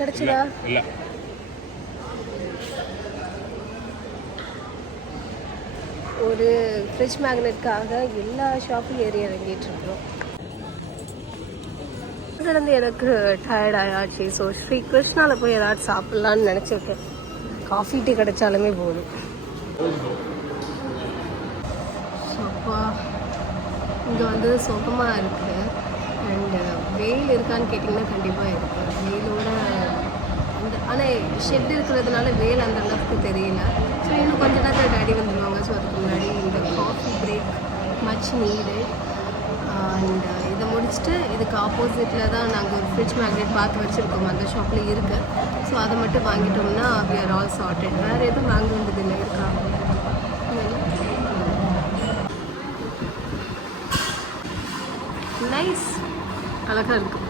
கிடைச்சதா? இல்லை. ஒரு ஃப்ரிட்ஜ் மேக்னெட்காக எல்லா ஷாப்பும் ஏறி இறங்கிட்டு இருக்கோம். அதுலேருந்து எனக்கு டயர்ட் ஆயாச்சு. ஸோ ஸ்ரீ கிருஷ்ணாவில் போய் ஏதாச்சும் சாப்பிட்லான்னு நினச்சிருக்கேன். காஃபி டீ கிடைச்சாலுமே போதும். அப்பா இங்கே வந்து சுகமாக இருக்குது. அண்டு வெயில் இருக்கான்னு கேட்டிங்கன்னா கண்டிப்பாக இருக்குது. வெயிலோட அந்த ஆனால் ஷெட் இருக்கிறதுனால வெயில் அந்த அளவுக்கு தெரியல. ஸோ இன்னும் கொஞ்ச நேரத்தில் டேடி வந்துடுவாங்க. ஸோ அதுக்கு முன்னாடி இந்த coffee break much need. And இதை முடிச்சுட்டு இதுக்கு ஆப்போசிட்டில் தான் நாங்கள் ஒரு ஃப்ரிட்ஜ் மேக்னெட் பார்த்து வச்சுருக்கோம். அந்த ஷாப்பில் இருக்குது. ஸோ அதை மட்டும் வாங்கிட்டோம்னா வி ஆர் ஆல் சார்ட்டட். வேறு எதுவும் வாங்க வேண்டியதில்லை. இருக்கா நைஸ், அழகாக இருக்குது.